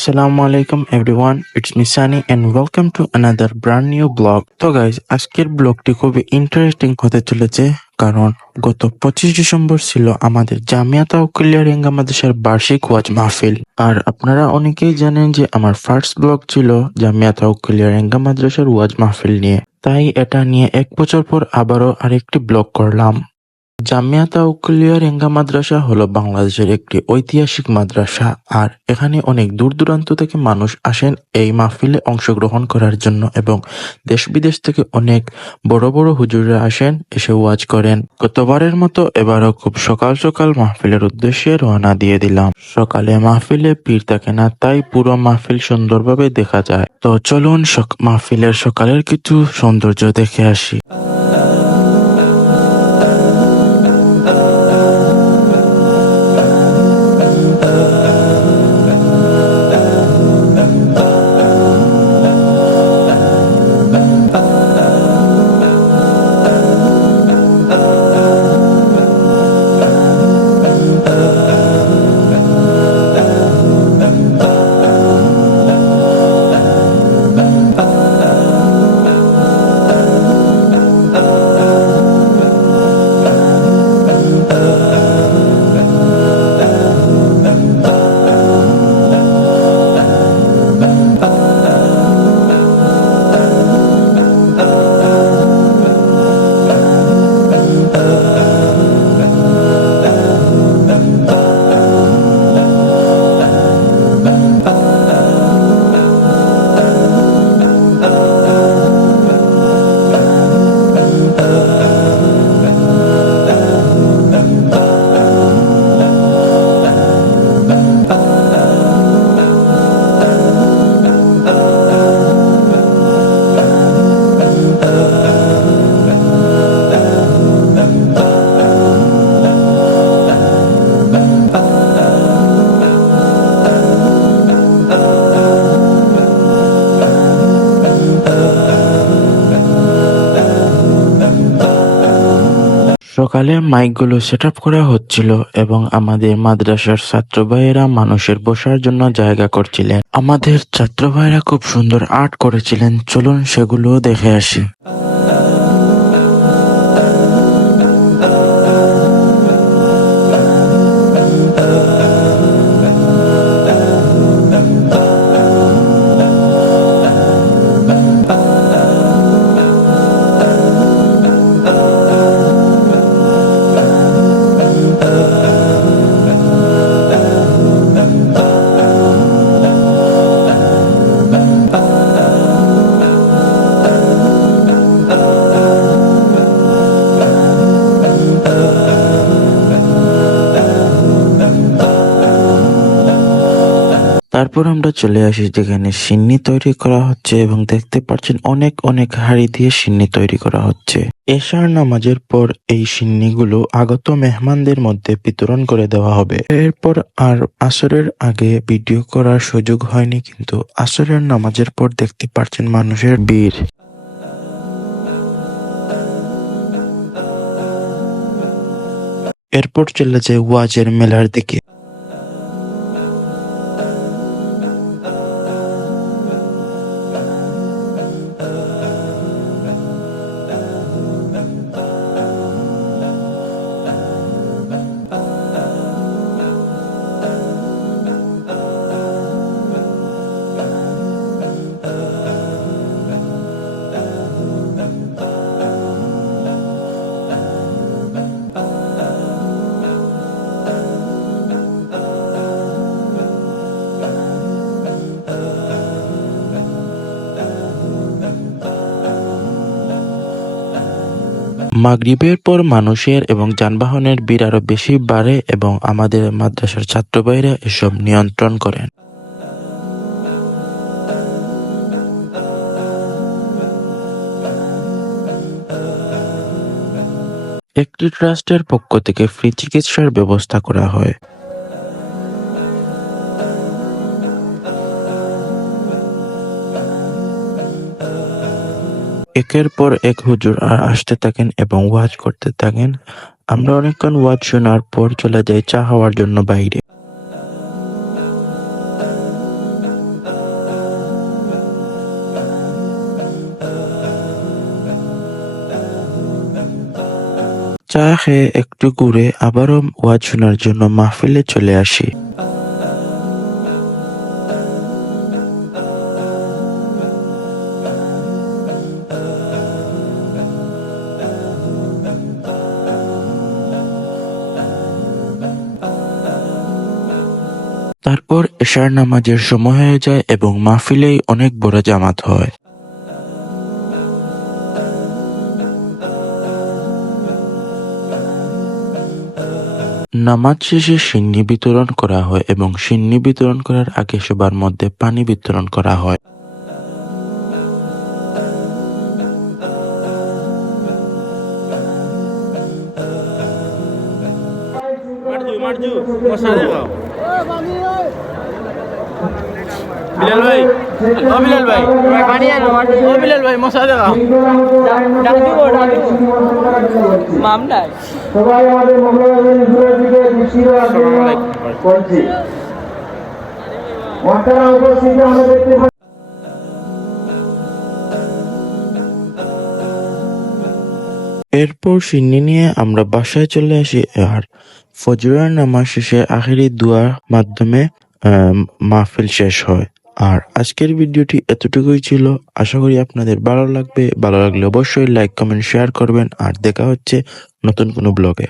Assalamu alaikum everyone, it's me Sunny and welcome to another brand new blog. তো guys আজকের ব্লগটি খুবই interesting হতে চলেছে কারণ গত 25 ডিসেম্বর ছিল আমাদের জামিয়া তাওকুলিয়া রেঙ্গা মাদ্রাসার বার্ষিক ওয়াজ মাহফিল। আর আপনারা অনেকেই জানেন যে আমার ফার্স্ট ব্লগ ছিল জামিয়া তাওকুলিয়া রেঙ্গা মাদ্রাসার ওয়াজ মাহফিল নিয়ে, তাই এটা নিয়ে 1 বছর পর আবারও আরেকটি ব্লগ করলাম। জামিয়া তাওকুলিয়া রেঙ্গা মাদ্রাসা হলো বাংলাদেশের একটি ঐতিহাসিক মাদ্রাসা, আর এখানে অনেক দূর দূরান্ত থেকে মানুষ আসেন এই মাহফিলে অংশগ্রহণ করার জন্য এবং দেশ বিদেশ থেকে অনেক বড় বড় হুজুররা আসেন, এসে ওয়াজ করেন। গতবারের মতো এবারও খুব সকাল সকাল মাহফিলের উদ্দেশ্যে রওনা দিয়ে দিলাম। সকালে মাহফিলে ভিড় থাকে না, তাই পুরো মাহফিল সুন্দরভাবে দেখা যায়। তো চলুন মাহফিলের সকালের কিছু সৌন্দর্য দেখে আসি। সকালে মাইকগুলো সেট আপ করা হচ্ছিল এবং আমাদের মাদ্রাসার ছাত্র ভাইয়েরা মানুষের বসার জন্য জায়গা করছিলেন। আমাদের ছাত্র ভাইয়েরা খুব সুন্দর আর্ট করেছিলেন, চলুন সেগুলো দেখে আসি। তারপর আমরা চলে আসি যেখানে সিন্নি তৈরি করা হচ্ছে এবং দেখতে পাচ্ছেন অনেক অনেক হাঁড়ি দিয়ে সিন্নি তৈরি করা হচ্ছে। এশার নামাজের পর এই সিন্নিগুলো আগত মেহমানদের মধ্যে বিতরণ করে দেওয়া হবে। এরপর আর আসরের আগে ভিডিও করার সুযোগ হয়নি, কিন্তু আসরের নামাজের পর দেখতে পাচ্ছেন মানুষের ভিড়। এরপর চলে যায় ওয়াজের মেলার দিকে। মাগরিবের পর মানুষের এবং যানবাহনের ভিড় আরো বেশি বাড়ে এবং আমাদের মাদ্রাসার ছাত্র ভাইরা এসব নিয়ন্ত্রণ করেন। একটি ট্রাস্টের পক্ষ থেকে ফ্রি চিকিৎসার ব্যবস্থা করা হয়। একের পর এক হুজুর আসতে থাকেন এবং ওয়াজ করতে থাকেন। আমরা অনেকক্ষণ ওয়াজ শোনার পর চলে যাই চা খাওয়ার জন্য বাইরে। চা খেয়ে একটু ঘুরে আবারও ওয়াজ শোনার জন্য মাহফিলে চলে আসি। তারপর এশার নামাজের সময় হয়ে যায় এবং মাহফিলেই অনেক বড় জামাত হয়। নামাজ শেষে সিন্নি বিতরণ করা হয় এবং সিন্নি বিতরণ করার আগে সবার মধ্যে পানি বিতরণ করা হয়। বিলাল ভাই, ও বিলাল ভাই, ও বিলাল ভাই, মশা দেখাও। মাম নাই। সবাই আমাদের মঙ্গলের দিকে দৃষ্টির বলছি বক্তারা উপস্থিত আমরা দেখতে পাচ্ছি। এরপর সিন্নি নিয়ে আমরা বাসায় চলে আসি আর ফজরের নামাজ শেষে আখেরি দুয়ার মাধ্যমে মাহফিল শেষ হয়। আর আজকের ভিডিওটি এতটুকুই ছিল। আশা করি আপনাদের ভালো লাগবে। ভালো লাগলে অবশ্যই লাইক কমেন্ট শেয়ার করবেন। আর দেখা হচ্ছে নতুন কোনো ব্লগে।